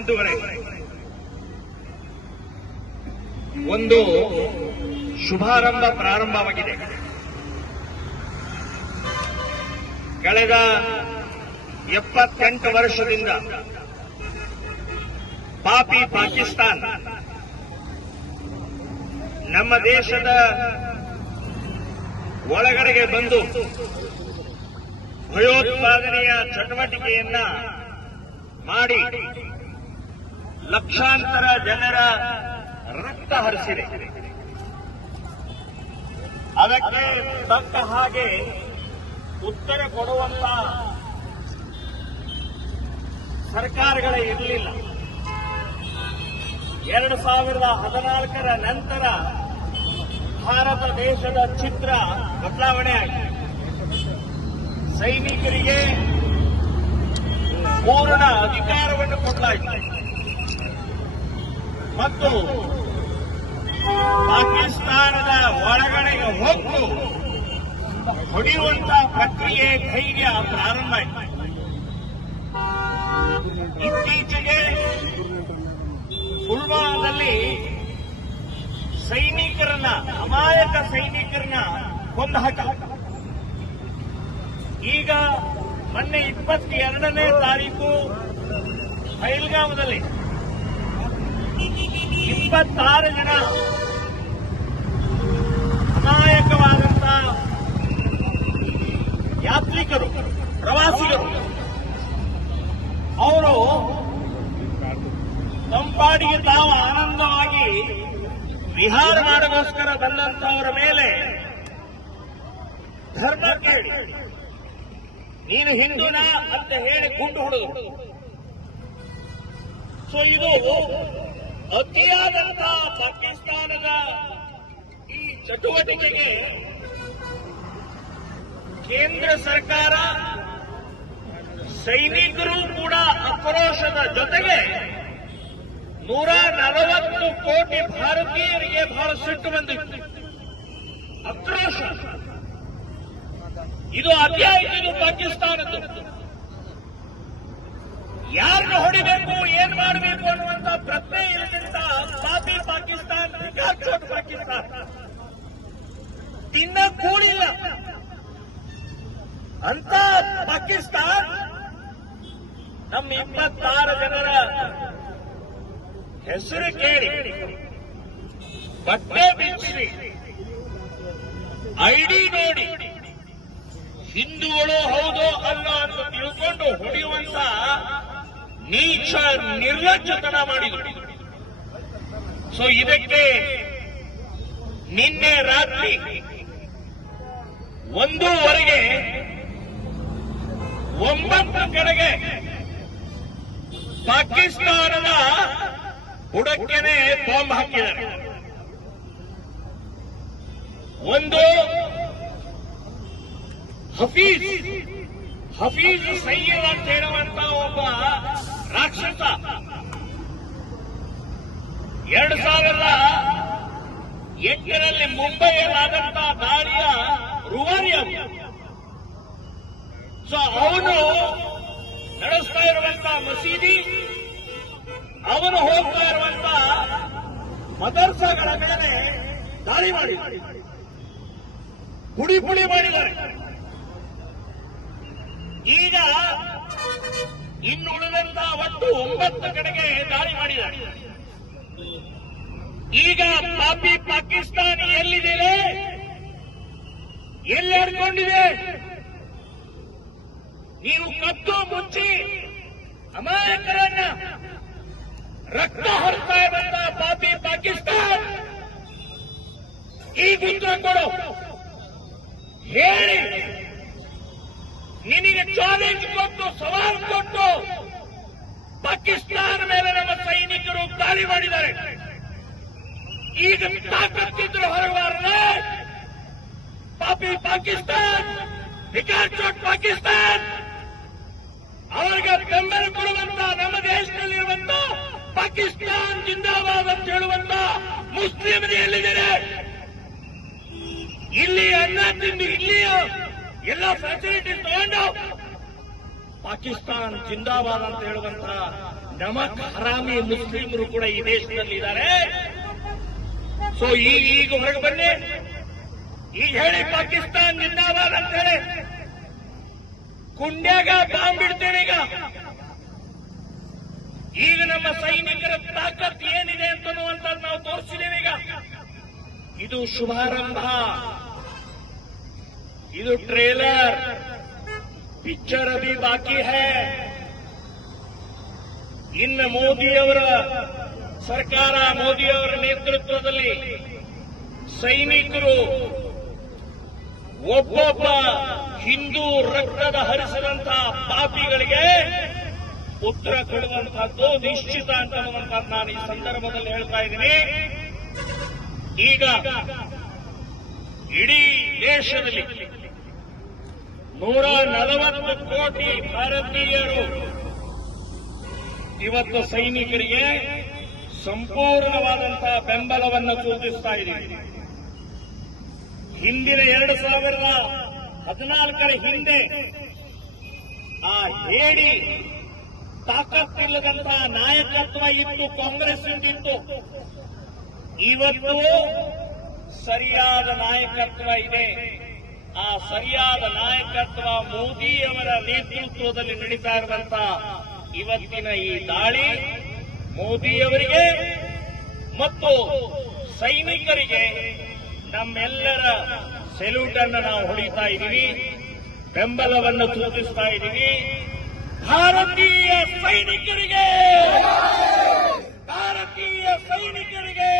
ಬಂಧುಗಳೇ ಒಂದು ಶುಭಾರಂಭ ಪ್ರಾರಂಭವಾಗಿದೆ. ಕಳೆದ ಎಪ್ಪತ್ತೆಂಟು ವರ್ಷದಿಂದ ಪಾಪಿ ಪಾಕಿಸ್ತಾನ ನಮ್ಮ ದೇಶದ ಒಳಗಡೆಗೆ ಬಂದು ಭಯೋತ್ಪಾದನೆಯ ಚಟುವಟಿಕೆಯನ್ನ ಮಾಡಿ ಲಕ್ಷಾಂತರ ಜನರ ರಕ್ತ ಹರಿಸಿದೆ. ಅದಕ್ಕೆ ತಕ್ಕ ಹಾಗೆ ಉತ್ತರ ಕೊಡುವಂತ ಸರ್ಕಾರಗಳೇ ಇರಲಿಲ್ಲ. ಎರಡು ಸಾವಿರದ ಹದಿನಾಲ್ಕರ ನಂತರ ಭಾರತ ದೇಶದ ಚಿತ್ರ ಬದಲಾವಣೆ ಆಗಿದೆ. ಸೈನಿಕರಿಗೆ ಪೂರ್ಣ ಅಧಿಕಾರವನ್ನು ಕೊಡಲಾಯಿತು. ಮತ್ತು ಪಾಕಿಸ್ತಾನದ ಒಳಗಡೆಗೆ ಹೋಗ್ತು ಹೊಡೆಯುವಂತಹ ಪ್ರಕ್ರಿಯೆ ಕೈಗೆ ಪ್ರಾರಂಭ ಇತ್ತೀಚೆಗೆ ಪುಲ್ವಾಮಾದಲ್ಲಿ ಸೈನಿಕರನ್ನ, ಅಮಾಯಕ ಸೈನಿಕರನ್ನ ಕೊಂದು ಈಗ ಮೊನ್ನೆ ಇಪ್ಪತ್ತೆರಡನೇ ತಾರೀಕು ಪೈಲ್ಗಾಮದಲ್ಲಿ ಇಪ್ಪತ್ತಾರು ಜನ ಅನಾಯಕವಾದಂತ ಯಾತ್ರಿಕರು, ಪ್ರವಾಸಿಗರು, ಅವರು ತಂಪಾಡಿಗೆ ತಾವು ಆನಂದವಾಗಿ ವಿಹಾರ ಮಾಡಗೋಸ್ಕರ ಬಂದಂತವರ ಮೇಲೆ ಧರ್ಮ ಕೇಳಿ, ನೀನು ಹಿಂದೂನ ಅಂತ ಹೇಳಿ ಗುಂಡು ಹೊಡೆದು. ಸೊ ಇದು ಅತಿಯಾದಂತಹ ಪಾಕಿಸ್ತಾನದ ಈ ಚಟುವಟಿಕೆಗೆ ಕೇಂದ್ರ ಸರ್ಕಾರ ಸೈನಿಕರು ಕೂಡ ಆಕ್ರೋಶದ ಜೊತೆಗೆ ನೂರ ನಲವತ್ತು ಕೋಟಿ ಭಾರತೀಯರಿಗೆ ಬಹಳ ಸಿಟ್ಟು ಬಂದಿತ್ತು. ಆಕ್ರೋಶ. ಇದು ಅಧ್ಯಾಯ ಇದು ಪಾಕಿಸ್ತಾನದ್ದು. ಯಾರನ್ನು ಹೊಡಿಬೇಕು? ಏನ್ ಮಾಡಬೇಕು ಅನ್ನುವಂತ ಪ್ರಜ್ಞೆ ಇಲ್ಲದಂತ ಪಾಪಿ ಪಾಕಿಸ್ತಾನ್ ಚೋಟ್ ಪಾಕಿಸ್ತಾನ್. ತಿನ್ನ ಕೂಡಿಲ್ಲ. ಅಂತ ಪಾಕಿಸ್ತಾನ್ ನಮ್ಮ ಇಪ್ಪತ್ತಾರು ಜನರ ಹೆಸರು ಕೇಳಿ. ಬಟ್ಟೆ ಬಿಚ್ಚಿರಿ ಐಡಿ ನೋಡಿ. ಹಿಂದೂಗಳು ಹೌದೋ ಅಲ್ಲ ಅಂತ ತಿಳ್ಕೊಂಡು ಹೊಡೆಯುವಂತ ನೀಚ ನಿರ್ಲಜ್ಜತನ ಮಾಡಿದರು. ಸೊ ಇದಕ್ಕೆ ನಿನ್ನೆ ರಾತ್ರಿ ಒಂದೂವರೆಗೆ ಒಂಬತ್ತು ಕಡೆಗೆ ಪಾಕಿಸ್ತಾನದ ಬುಡಕ್ಕೆನೆ ಬಾಂಬ್ ಹಾಕಿದ್ದಾರೆ. ಒಂದು ಹಫೀಜ್ ಹಫೀಜ್ ಸೈಯದ್ ಅಂತ ಹೇಳುವಂತ ಒಬ್ಬ ರಾಕ್ಷಸ. ಎರಡು ಸಾವಿರದ ಎಂಟರಲ್ಲಿ ಮುಂಬೈಯಲ್ಲಾದಂತಹ ದಾಳಿಯ ರುವಾರಿಯ ಸೊ ಅವನು ನಡೆಸ್ತಾ ಇರುವಂತಹ ಮಸೀದಿ, ಅವನು ಹೋಗ್ತಾ ಇರುವಂತಹ ಮದರ್ಸಾಗಳ ಮೇಲೆ ದಾಳಿ ಮಾಡಿ ಪುಡಿ ಪುಡಿ ಮಾಡಿದ್ದಾರೆ. ಈಗ ಇನ್ನುಳಿದಂತ ಒಟ್ಟು ಒಂಬತ್ತು ಕಡೆಗೆ ದಾಳಿ ಮಾಡಿದ್ದಾರೆ. ಈಗ ಪಾಪಿ ಪಾಕಿಸ್ತಾನ ಎಲ್ಲಿದೆ? ಎಲ್ಲಿ ಹಿಡ್ಕೊಂಡಿದೆ ನೀವು ಕತ್ತು ಮುಚ್ಚಿ ಅಮಾಯಕರನ್ನ ರಕ್ತ ಹೊರತಾ ಇರುವಂತ ಪಾಪಿ ಪಾಕಿಸ್ತಾನ್, ಈ ಉತ್ತರ ಕೊಡು. ಹೇಳಿ. ನಿನಗೆ ಚಾಲೆಂಜ್ ಕೊಟ್ಟು, ಸವಾಲು ಕೊಟ್ಟು ಪಾಕಿಸ್ತಾನ ಮೇಲೆ ನಮ್ಮ ಸೈನಿಕರು ದಾಳಿ ಮಾಡಿದ್ದಾರೆ. ಈಗ ತಾಕತ್ತಿದ್ರು ಹೊರಬಾರದೆ ಪಾಪಿ ಪಾಕಿಸ್ತಾನ್, ವಿಕಾಸ್ ಚೋಟ್ ಪಾಕಿಸ್ತಾನ್. ಅವರಿಗೆ ಬೆಂಬಲ ಕೊಡುವಂತ ನಮ್ಮ ದೇಶದಲ್ಲಿರುವಂತ ಪಾಕಿಸ್ತಾನ್ ಜಿಂದಾಬಾದ್ ಅಂತ ಹೇಳುವಂತ ಮುಸ್ಲಿಮರು ಎಲ್ಲಿದ್ದಾರೆ ಇಲ್ಲಿ ಅನ್ನ ತಿಂದು ಇಲ್ಲಿಯ ಎಲ್ಲ ಫೆಸಿಲಿಟಿ ತಗೊಂಡು ಪಾಕಿಸ್ತಾನ್ ಜಿಂದಾಬಾದ್ ಅಂತ ಹೇಳುವಂತ ನಮಕ್ ಹರಾಮಿ ಮುಸ್ಲಿಮರು ಕೂಡ ಈ ದೇಶದಲ್ಲಿ ಇದ್ದಾರೆ. ಸೊ ಈಗ ಹೊರಗೆ ಬನ್ನಿ. ಈಗ ಹೇಳಿ ಪಾಕಿಸ್ತಾನ್ ಜಿಂದಾಬಾದ್ ಅಂತ ಹೇಳಿ. ಕುಂಡ್ಯಾಗ ಬಾಂಬ್ ಬಿಡ್ತೇನೆ ಈಗ. ಈಗ ನಮ್ಮ ಸೈನಿಕರ ತಾಕತ್ ಏನಿದೆ ಅಂತ ನಾವು ತೋರಿಸಿದ್ದೇವೆ ಈಗ. ಇದು ಶುಭಾರಂಭ. ಇದು ಟ್ರೇಲರ್. ಪಿಕ್ಚರ್ ಅಭಿ ಬಾಕಿ ಹೇ. ಇನ್ನು ಮೋದಿಯವರ, ಸರ್ಕಾರ ಮೋದಿಯವರ ನೇತೃತ್ವದಲ್ಲಿ ಸೈನಿಕರು ಒಬ್ಬೊಬ್ಬ ಹಿಂದೂ ರಕ್ತದ ಹರಿಸಿದಂತಹ ಪಾಪಿಗಳಿಗೆ ಉತ್ತರ ಕೊಡುವಂತಹದ್ದು ನಿಶ್ಚಿತ ಅಂತ ನಾನು ಈ ಸಂದರ್ಭದಲ್ಲಿ ಹೇಳ್ತಾ ಇದ್ದೀನಿ. ಈಗ ಇಡೀ ದೇಶದಲ್ಲಿ ನೂರ ನಲವತ್ತು ಕೋಟಿ ಭಾರತೀಯರು. ಇವತ್ತು ಸೈನಿಕರಿಗೆ ಸಂಪೂರ್ಣವಾದಂತಹ ಬೆಂಬಲವನ್ನು ಸೂಚಿಸ್ತಾ ಇದ್ದೀವಿ. ಹಿಂದಿನ ಎರಡು ಸಾವಿರದ ಹದಿನಾಲ್ಕರ ಹಿಂದೆ ಆ ಹೇಳಿ ತಾಕತ್ತಿಲ್ಲದಂತಹ ನಾಯಕತ್ವ ಇತ್ತು, ಕಾಂಗ್ರೆಸ್ ಇತ್ತು ಇವತ್ತು ಸರಿಯಾದ ನಾಯಕತ್ವ ಇದೆ. ಆ ಸರಿಯಾದ ನಾಯಕತ್ವ ಮೋದಿಯವರ ನೇತೃತ್ವದಲ್ಲಿ ನಡೀತಾ ಇರುವಂತ ಇವತ್ತಿನ ಈ ದಾಳಿ ಮೋದಿಯವರಿಗೆ ಮತ್ತು ಸೈನಿಕರಿಗೆ ನಮ್ಮೆಲ್ಲರ ಸೆಲ್ಯೂಟ್ ಅನ್ನು ನಾವು ಹೊಡಿತಾ ಇದ್ದೀವಿ ಬೆಂಬಲವನ್ನು ಸೂಚಿಸ್ತಾ ಇದ್ದೀವಿ ಭಾರತೀಯ ಸೈನಿಕರಿಗೆ! ಭಾರತೀಯ ಸೈನಿಕರಿಗೆ!